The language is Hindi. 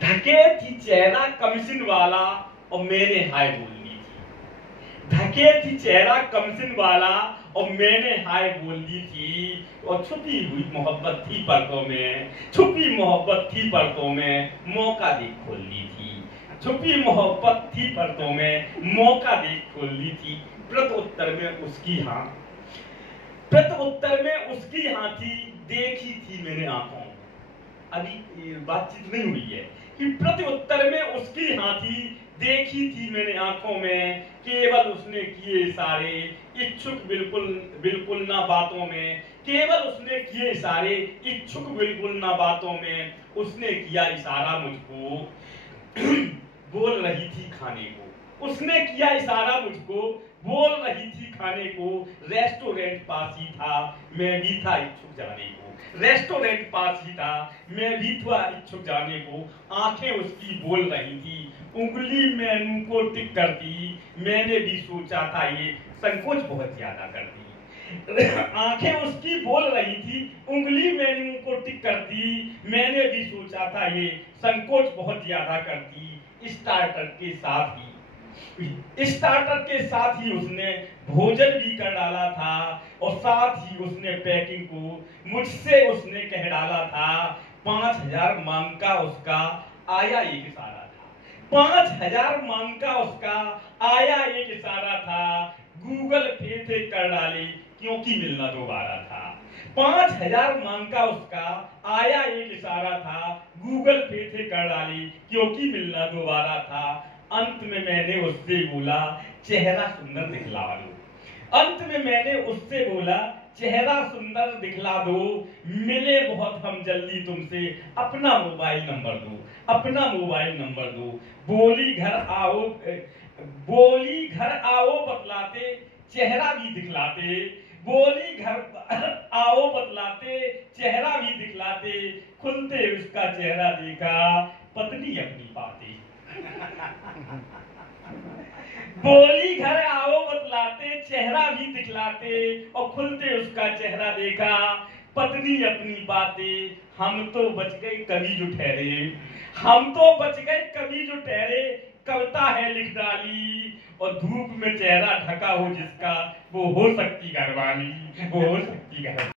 ढके थी चेहरा कमसिन वाला और मैंने हाय बोल दी थी। ढके थी चेहरा कमसिन वाला और मैंने हाय बोल दी थी। और छुपी हुई मोहब्बत थी पर्दों में, छुपी मोहब्बत थी पर्दों में, मौका देख खोल ली थी। छुपी मोहब्बत थी पर्दों में, मौका देख खोल ली थी। प्रत्युत्तर में उसकी हाँ, प्रत्युत्तर में उसकी हाँ थी, देखी थी मैंने आंखों। अभी बातचीत नहीं हुई है कि प्रत्युत्तर में उसकी हाँ थी, देखी थी मैंने आंखों में। केवल उसने किए इशारे, इच्छुक बिल्कुल बिल्कुल ना बातों में। केवल उसने किए इशारे, इच्छुक बिल्कुल ना बातों में। उसने किया इशारा मुझको, बोल रही थी खाने को। उसने किया इशारा मुझको, बोल रही थी खाने को। रेस्टोरेंट पास ही था, मैं भी था इच्छुक जाने को। रेस्टोरेंट पास ही था, मैं भी था इच्छुक जाने को। आंखें उसकी बोल रही थी, उंगली मेनू को टिक करती। मैंने भी सोचा था ये संकोच बहुत ज्यादा करती। आंखें उसकी बोल रही थी, उंगली मेनू को टिक करती। मैंने भी सोचा था ये संकोच बहुत ज्यादा करती। स्टार्टर के साथ ही उसने भोजन भी कर डाला था। और साथ ही उसने पैकिंग को मुझसे उसने कह डाला था। 5,000 मांग का उसका आया एक इशारा था। 5,000 मांग का उसका आया एक इशारा था। गूगल पे से कर डाली क्योंकि मिलना दोबारा था। 5,000 मांग का उसका आया एक इशारा था। गूगल पे से कर डाली क्योंकि मिलना दोबारा था। अंत में मैंने उससे बोला चेहरा सुंदर दिखला दो। अंत में मैंने उससे बोला चेहरा सुंदर दिखला दो। मिले बहुत हम जल्दी तुमसे, अपना मोबाइल नंबर दो। अपना मोबाइल नंबर दो। बोली घर आओ बतलाते, चेहरा भी दिखलाते। बोली घर आओ बतलाते, चेहरा भी दिखलाते। खुलते उसका चेहरा देखा, पत्नी अपनी बातें। बोली घर आओ बतलाते, चेहरा भी दिखलाते। और खुलते उसका चेहरा देखा, पत्नी अपनी बातें। हम तो बच गए कभी जो ठहरे, हम तो बच गए कभी जो ठहरे। कविता है लिख डाली, और धूप में चेहरा ढका हो जिसका, वो हो सकती घरवाली, वो हो सकती घरवाली।